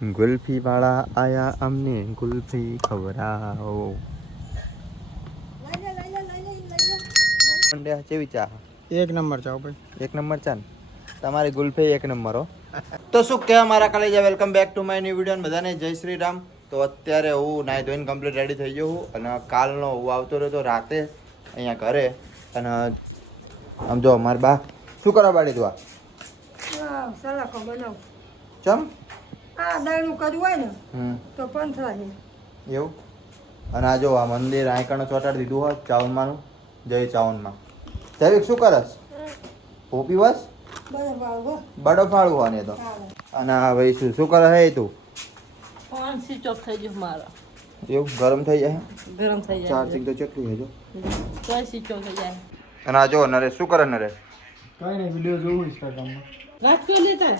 ગુલ્ફી વાળા આયા અમને ગુલ્ફી ખવડાવો. મંડ્યા કેવી ચા? એક નંબર ચા ભાઈ, એક નંબર ચા ને તમારી ગુલ્ફી એક નંબર હો. તો શું કહેવા મારા કલેજા, welcome back to my new video. બધાને જય શ્રી રામ. તો અત્યારે હું નાહી ધોઈને કમ્પ્લીટ રેડી થઈ ગયો હું, અને કાલનો હું આવતો રહ્યો તો રાતે અહીંયા ઘરે. અને આમ જો મારી બા શું કરવા બાડી તું? સલાખો બનાવ ચમ આ દાળનું કરવું હોય ને તો પણ થાય એવું. અને આ જો આ મંદિર આંકણ ચોટાડી દીધું હોત ચાવનમાંનું. જય ચાવનમાં. જૈવિક શું કરસ? પોપી બસ બડો ફાળું હોય ને તો. અને આ ભાઈ શું કરે હે તું? ફોન સ્વિચ ઓફ થઈ ગયો મારો. એવું ગરમ થઈ જાય? ગરમ થઈ જાય. ચાર્જિંગ તો કેટલું છે જો. તોય સ્વિચ ઓફ થઈ જાય. અને આ જો નરેશ શું કરે નરેશ? કઈ નહીં, વિડીયો જોવું ઇન્સ્ટાગ્રામમાં. રાજકો લેતા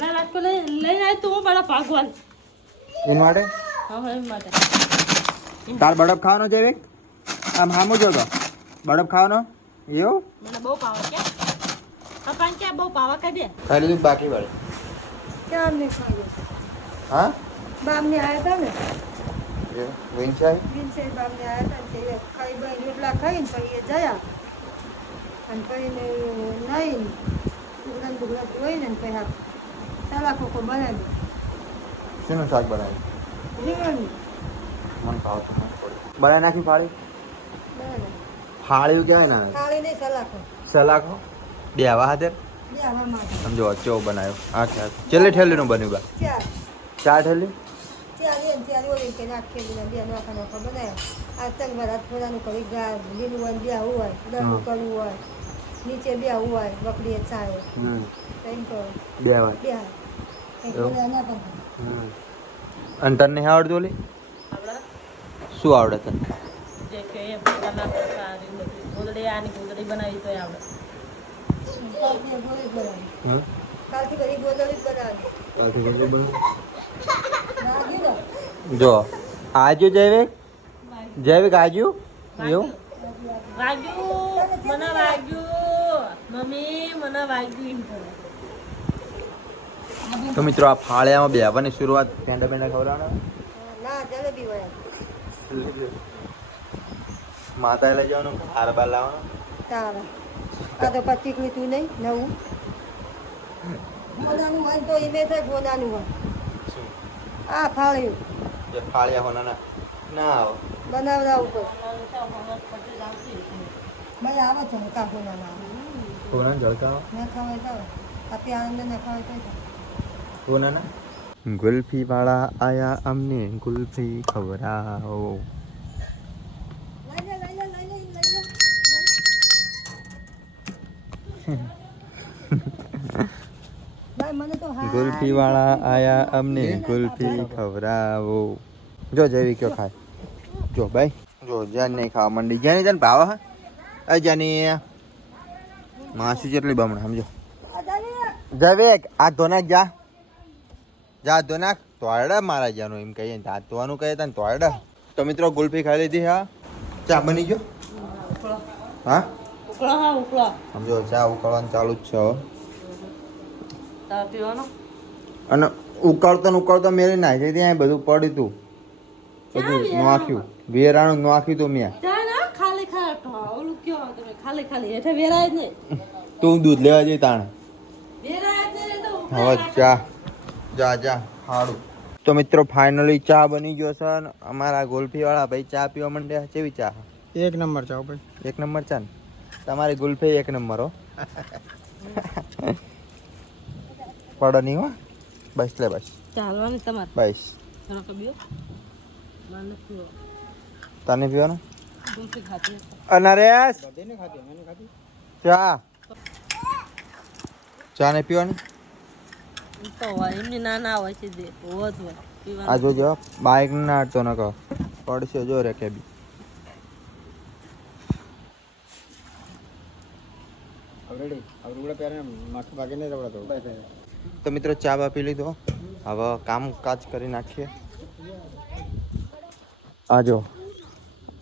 ના રાજકો લઈને આવી તું હું બડા ભાગવાન એન માટે હા એમ માટે તાર બરફ ખાવાનો જૈવિક? આમ હામું જો તો બરફ ખાવાનો એવું? મને બહુ પાવા કે કપાન કે બહુ પાવા કાઢે ખાઈ લીધું બાકી વાળી? ક્યાં નહીં ખાઈએ હા બામને આવ્યા હતા ને વિંચાઈ બિનસાઈ બામને આવ્યા હતા ને તે ખાઈ બાઈ રોટલા ખાઈને પછી એ જયા અને પછી નાહીને ટુકડા ટુકડા ધોઈને પછી આ સલાખો બનાવી શેનું શાક બનાવ્યું? રીંગણનું મને ભાવતું નહીં. બનાવી નાખી ફાળી? બનાવી ફાળ્યું કહેવાય ને ખાલી નહીં સલાખો સલાખો બે આવા હાથે બે હવા માટે સમજો ચો બનાવ્યો. આખે છેલ્લી ઠેલીનું બન્યું બા? ચાર ચાર ઠેલી? ચાર ઓલી કે નાખી દીધા બે નોખા નોખા બનાવ્યા આ તલ ભરા થોડાનું કરી ગા લીલું હોય બે આવું હોય દળનું કરવું હોય નીચે બે આવું હોય બકરી ચાય એમ તો બે વાર. બે એવું? ના પણ અને તને નહીં આવડતું ઓલી? આપડા શું આવડે તને? જે કે એ પોતાના સારી બધી ગોદડી આની ગોદડી બનાવી તો આવડે કાલથી ગોળી જ બનાવી હા કાલથી બધી ગોદળી જ બનાવી ના દીધો જો આજુ જૈવિક જૈવિક આજુ એવું વાગ્યું મને વાગ્યું મમ્મી મને વાગ્યું તો મિત્રો આ ફાળિયામાં બેહવાની શરૂઆત પેંડા પેંડા ખવડાવવાના ના જલેબી હોય માતા લઈ જવાનું હાર બાર લાવવાનો. તારા આ તો પચીકલી તું નહીં નવું ગોદાનું હોય તો ઈમે થાય ગોદાનું હોય આ ફાળ્યું જે ફાળિયા હોના ના આવે બનાવડા ઉપર ભાઈ આવે છે કા ગોદાના હોના જળતા ના ખાવાય તો આ ત્યાં ના ખાવાય તો હોના ના. ગુલ્ફી વાળા આયા અમને ગુલ્ફી ખવડાવો. લઈ લે ભાઈ મને તો હા ગુલ્ફી વાળા આયા અમને ગુલ્ફી ખવડાવો. જો જેવી કયો ખાય જો ભાઈ જો જ્યાં નહીં ખાવા માંડી જ્યાં જાને ભાવ હા અ જાની માસુ જેટલી બમણા સમજો. જવેક આ ધોનાક જા જા ધોનાક તોયડા મારા જાનું એમ કહીએ હાથ ધોવાનું કહે તને તોયડા. તો મિત્રો ગુલ્ફી ખાઈ લીધી. હા ચા બની ગયો? હા ઉકળો હા ઉકળો સમજો ચા ઉકળવાનું ચાલુ જ છે હવે. તાર પીવાનો અને ઉકળતો મેરે નાખી ત્યાં બધું પડ્યું તું બધું નાખ્યું વેરાણું નાખ્યું તું મેં. જાય ના ખાલી ઓલું કયો તમે ખાલી ખાલી હેઠે વેરાય જ નહીં તું દૂધ લેવા જઈ તાણે વેરાય જ નહીં તો હવે ચા જા જા સારું. તો મિત્રો ફાઇનલી ચા બની ગયો છે અને અમારા ગુલ્ફી વાળા ભાઈ ચા પીવા માંડ્યા. કેવી ચા? એક નંબર ચા ભાઈ. એક નંબર ચા ને તમારી ગુલ્ફી એક નંબર હો. પડો નહીં હો બસ લે બસ ચાલવાની તમારે બસ. તને કબ્યો મને પીવો તને પીવાનું? ગુલ્ફી ખાતી અનરેશ બધીને ખાધી, મને ખાધી. ચા ચા ને પીવાની? તો હોય એમની નાના હોય છે જે હોવો જ હોય આ પીવાનું જોજો બાઇક ના અડતો ન કહો પડશે જો રે કે બી. ઓલરેડી આવડું પહેરે માથું ભાગે નહીં રવડાતો. તો મિત્રો ચા બા પી લીધો. હવે કામકાજ કરી નાખીએ. આ જો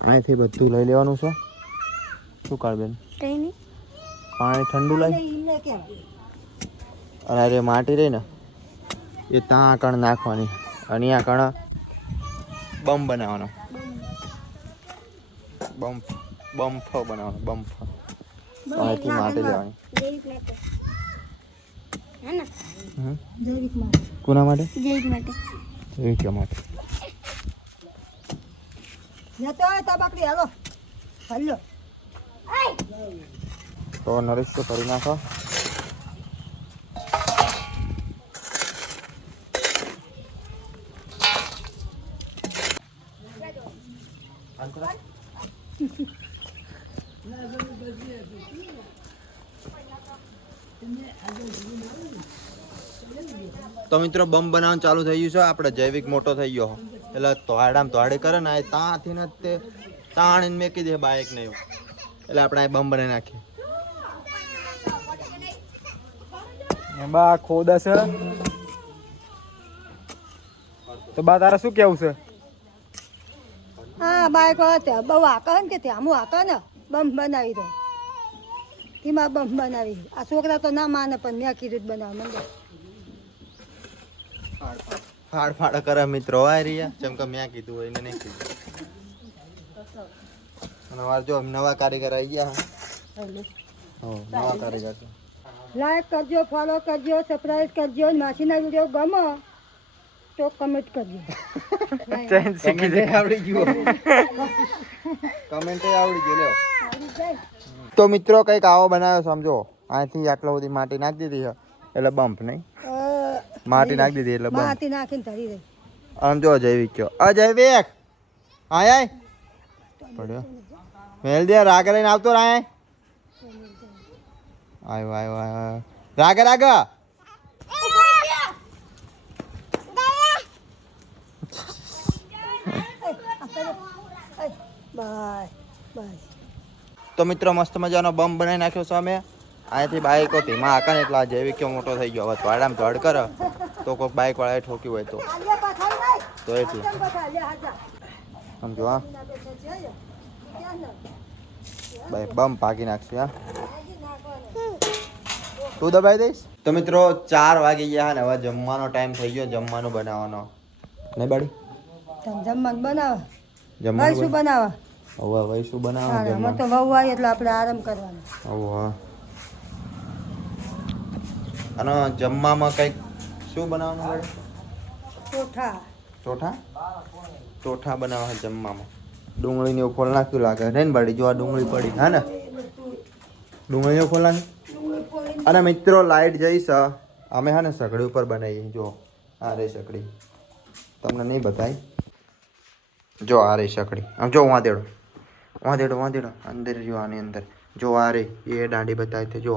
અહીંથી બધું લઈ લેવાનું છે. શું કાળબેન કઈ નહીં પાણી ઠંડુ લાય એટલે કેમ અને અરે માટી રહી ને એ ત્યાં કણ નાખવાની અને આ કણ બમ બનાવવાનો બમ્ફ બનાવવાનો બમ્ફ અહીંથી માટે લેવાની કોના માટે જૈવિક માટે જતો હોય તો બાકડી હાલો હલ્યો તો નરેશ તો કરી નાખો તો મિત્રો બમ બનાવવાનું ચાલુ થઈ ગયું છે આપણે જૈવિક મોટો થઈ ગયો એટલે તોહાડે કરે ને ત્યાંથી ને તે તાણીને મેકી દે બાઇક ને એવું એટલે આપણે આ બમ બનાવી નાખીએ બા ખોદા છે તો બા તારા શું કેવું છે હા બાઈક ત્યાં બહુ આકે ને કે ત્યાં હું આકે ને બમ બનાવી દો તેમાં બમ બનાવી આ છોકરા તો ના માને પણ મેં કીધું બનાવ મંદિર ફાડ કરે મિત્રો આ રહ્યા જેમ કે મેં કીધું હોય એને નહીં કીધું અને વાર જો નવા કારીગર આવી ગયા નવા કારીગર છે લાઈક કરજો ફોલો કરજો સબસ્ક્રાઇબ કરજો માસીના વિડીયો ગમો તો કમેન્ટ કરજો આવડી ગયું કમેન્ટ આવડી ગયું લ્યો તો મિત્રો કંઈક આવો બનાવ્યો સમજો અહીંથી આટલા સુધી માટી નાખી દીધી છે એટલે બમ્પ નહીં માટી નાખી દીધી એટલે બમ્પ માટી નાખીને ધરી દે આમ જો જૈવિક કયો અજૈવિક આય આય પડ્યો મેલ દે રાગે લઈને આવતો રાય આવ્યો આવ્યો આવ્યો રાગે રાગે બસ બસ તો મિત્રો મસ્ત મજાનો બમ બનાવી નાખ્યો છે અમે અહીંયાથી બાઈક હતી માં આકાને એટલા જૈવિક કેવો મોટો થઈ ગયો હવે થોડામ ધડ કરે તો કોઈક બાઈક વાળાએ ઠોક્યું હોય તો એટલે સમજો હા ભાઈ બમ પાકી નાખશે હા તું દબાઈ દઈશ તો મિત્રો 4 વાગી ગયા ને હવે જમવાનો ટાઈમ થઈ ગયો જમવાનું બનાવવાનો નહીં બાડી જમવાનું બનાવે જમવાનું શું બનાવે હવે ભાઈ શું બનાવવાનું અમે જમવાનું તો વહુ આવી એટલે આપણે આરામ કરવાનો હા અને જમવામાં કંઈક શું બનાવવાનું બાડી ચોઠા ચોઠા બનાવવા જમવામાં ડુંગળીને એવું ફોલ નાખ્યું લાગે ને બાડી જો આ ડુંગળી પડી હા ને ડુંગળીને ફોલ નાખી અને મિત્રો લાઈટ જઈશ અમે હા ને સગડી ઉપર બનાવીએ જો આ રે સગડી તમને નહીં બતાય જો આ રે સગડી આમ જો વાંધેડો અંદર જો આની અંદર જો આ રે એ દાંડી બતાવી તે જો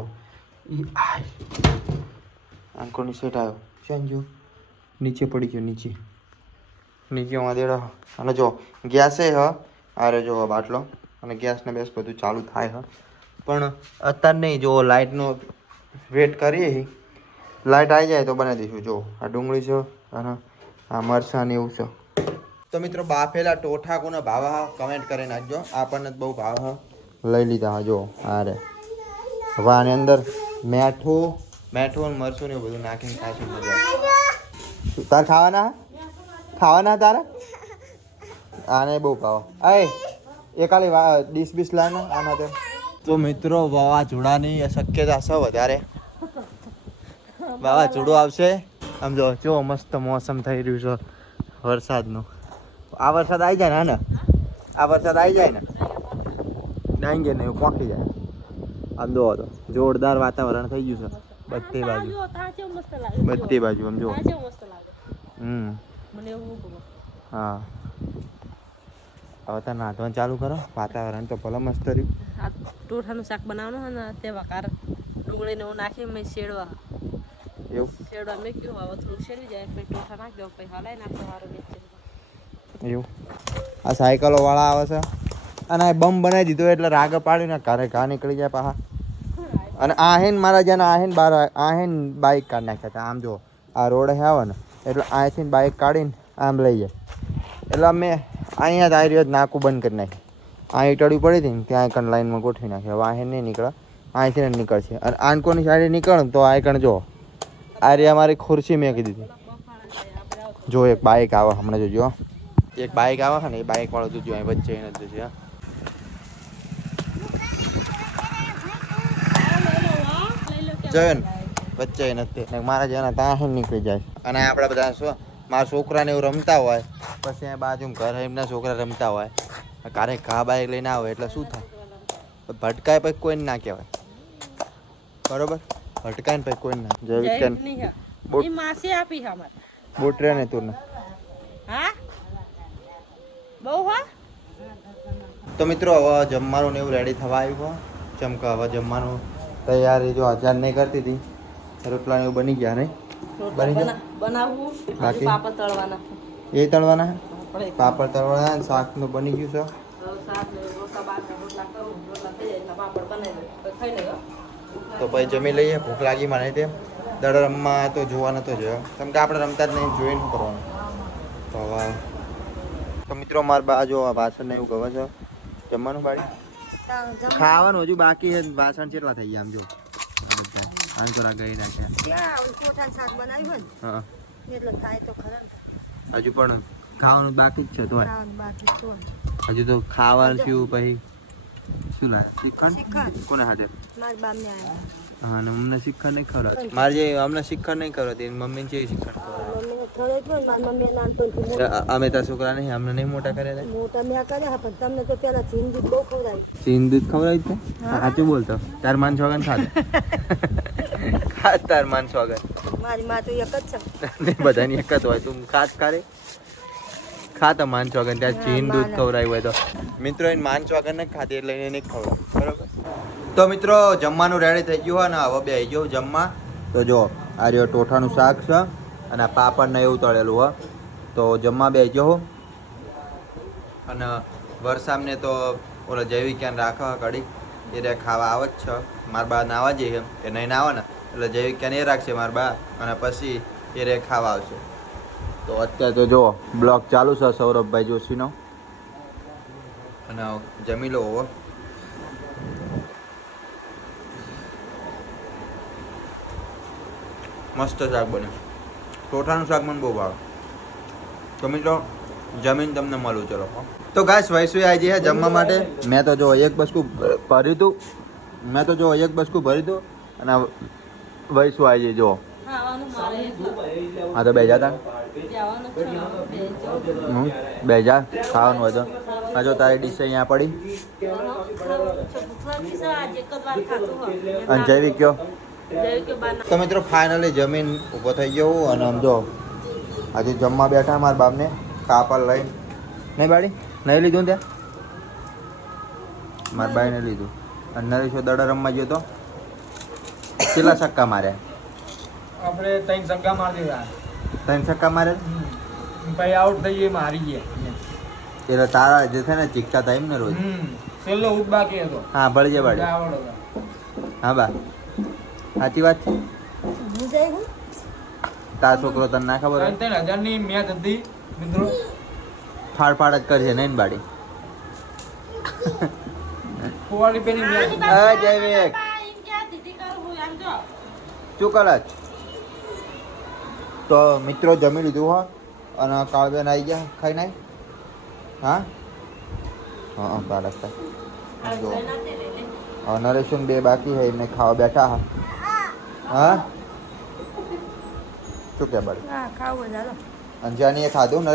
આંકોની સેટ આવ્યો છે જો નીચે પડી ગયો નીચે વાંધેડો અને જો ગેસે હ આરે જો બાટલો અને ગેસને બેસ બધું ચાલુ થાય હ પણ અત્યારે નહીં જો લાઇટનો વેટ કરીએ લાઇટ આવી જાય તો બનાવી દઈશું જો આ ડુંગળી છે અને આ મરચાં ને એવું છે તો મિત્રો બાફેલા ટોઠા કોને ભાવ કમેન્ટ કરી નાખજો આપણને જ બહુ ભાવ લઈ લીધા જો આ રે હવે આની અંદર મેઠું અને મરચું ને એવું બધું નાખીને ખાશું મજા તાર ખાવાના તારે આને બહુ ભાવ એ ખાલી ડીશ બીશ લાવે ને આના તે તો મિત્રો વાવાઝોડાની શક્યતા છે વધારે વાવાઝોડું આવશે આમ જો મસ્ત મોસમ થઈ રહ્યું છે વરસાદનું આ વરસાદ આવી જાય ને આ વરસાદ આવી જાય ને ડાંગે ને એવું પોકી જાય આમ જો તો જોરદાર વાતાવરણ થઈ ગયું છે બધી બાજુ આમ જો હા હવે તો નાધવાનું ચાલુ કરો વાતાવરણ તો ભલે મસ્ત રહ્યું આ ટોઠાનું શાક બનાવવાનું ને તે વકાર ડુંગળીને હું નાખી મેં શેડવા મેં કયું હવે થોડું શેડવી જાય પછી ટોઠા નાખી દઉં પછી હલાવી નાખતો સારું એવું આ સાયકલો વાળા આવે છે અને આ બમ બનાવી દીધો એટલે રાગ પાડીને ઘરે ઘા નીકળી જાય પાછા અને આહેન મારા જ્યાં આહેન બાર આહેન બાઇક કાઢી નાખ્યા હતા આમ જો આ રોડ આવે ને એટલે અહીંથી બાઇક કાઢીને આમ લઈ જાય એટલે અમે અહીંયા જ આવી રહ્યો નાકું બંધ કરી નાખી અહીં ટળી પડી હતી ને ત્યાં આઈકણ લાઈનમાં ગોઠવી નાખી હવે આહેન નહીં નીકળે અહીંથી ને નીકળશે અને આંકોની સાઈડે નીકળ તો આઈકણ જો આ રે અમારી ખુરશી મેં કીધી હતી જો એક બાઈક આવે હમણાં જોજો એક બાઈક આવે ને એ બાઈક વાળો જોજો અહીં વચ્ચે એને જોજો જોયો ને વચ્ચે નથી ને મારા જેના ત્યાં નીકળી જાય અને આપણે બધા શું મારા છોકરાને એવું રમતા હોય પછી અહીંયા બાજુ ઘર એમના છોકરા રમતા હોય ક્યારેક ઘા બાઈક લઈને આવે એટલે શું થાય ભટકાય પછી કોઈને ના કહેવાય બરોબર ભટકાય ને પછી કોઈને ના જૈવિક માસી આપી અમારે બોટ રે ને તું હા બહુ હા તો મિત્રો હવે જમવાનું ને એવું રેડી થવા આવ્યું ચમકા હવે જમવાનું તૈયારી જો હજાર નહીં કરતી હતી રોટલા ને એવું બની ગયા નહીં બની ગયા બનાવવું બાકી પાપડ તળવાના એ તળવાના પાપડ તળવાના ને શાકનું બની ગયું છે તો પછી જમી લઈએ ભૂખ લાગી મને તે દડ રમવા તો જોવા નતો જોયો કેમ કે આપણે રમતા જ નહીં જોઈને શું કરવાનું તો હવે તો મિત્રો મારા બા જો વાસણ ને એવું ગવે છે જમવાનું બાળી ખાવાનું હજુ બાકી છે વાસણ કેટલા થઈ ગયા આમ જો આમ થોડા ગઈ નાખ્યા શાક બનાવ્યું હા હોય એટલે થાય તો ખરા હજુ પણ ખાવાનું બાકી જ છે તો બાકી તો હજુ તો ખાવાનું થયું પછી શું લાગે શ્રીખંડ શ્રીખંડ. કોને હાથે મારા બામને આવ્યા હા ને અમને શ્રીખંડ નહીં ખવડાવતી મારે જે અમને શ્રીખંડ નહીં ખવડાવતી મમ્મીને છે શ્રીખંડ મમ્મીને ખબર જ હોય મારી મમ્મીએ નાનપણથી અમે તાર છોકરા નહીં અમને નહીં મોટા કર્યા મોટા મેં કર્યા પણ તમને તો પેલા હિન્દી બહુ ખવડાવી સીન દૂધ ખવડાવી છે સાચું બોલતો તાર માન છોગન ખાધે ખાસ તાર માન છોગન મારી માં તો એક જ છે બધાની એક જ હોય તું ખાસ કરે ખાતા માન છોગન ત્યાં ચીન દૂધ ખવડાવ્યું હોય તો મિત્રો એને માન છોગન ને ખાતી એટલે એને નહીં ખવડાવ બરોબર તો મિત્રો જમવાનું રેડી થઈ ગયું હોય ને હવે બે ગયો જમવા તો જો આ રહ્યો ટોઠાનું શાક છે અને આ પાપડ ને એવું તળેલું હોય તો જમવા બે ગયો અને વરસામને તો ઓલા જૈવિક ક્યાં રાખવા કડી એ રે ખાવા આવે જ છે મારા બા નાવા જઈએ એ નહીં આવે ને એટલે જૈવિક ક્યાં એ રાખશે મારા બા અને પછી એ રે ખાવા આવશે તો અત્યારે તો જો બ્લોગ ચાલુ છે સૌરભભાઈ જોશીનો અને જમી લો હવે મસ્ત શાક બન્યું ટોઠાનું શાક મને બહુ ભાવે તો મિત્રો જમીન તમને મળું ચલો તો ગાઈસ વૈસુ આવી જઈએ જમવા માટે મેં તો જો એક બસકું ભર્યું હતું અને વૈસુ આવી જઈએ જો હા તો બે જા તા બે જા ખાવાનું હોય તો હા જો તારી ડીશ અહીંયા પડી અને જૈવિક કયો તો મિત્રો ફાઇનલી જમીન ઊભો થઈ ગયો અને આમ જો આજે જમવા બેઠા મારા બાપને કાપડ લઈને નહીં બાડી નહીં લીધું ત્યાં મારા બાઈને લીધું અને નરેશો દડા રમવા ગયો તો કેટલા છક્કા માર્યા આપણે 3 છક્કા મારી દીધા 3 છક્કા મારે ભાઈ આઉટ થઈ ગઈ મારી ગયા એટલે તારા જે છે ને ચીકતા થાય એમ ને રોજ છેલ્લો ઉત બાકી હતો હા ભળી જાય બાડી હા બા સાચી વાત છે હું જઈ હું તાર છોકરો તને ના ખબર હોય 3000 ની મેચ હતી મિત્રો ફાડ જ કરશે નહીં બાડી 4 રૂપિયાની મેચ જયવેક શું કરે તો મિત્રો જમી લીધું હો અને કાળબેન આવી ગયા ખાઈ નાઈ હા હા બાળક જો નરેશન બે બાકી છે એમને ખાવા બેઠા હા શું કે બાળી હા ખાવું ચાલો અંજાની એ ખાધું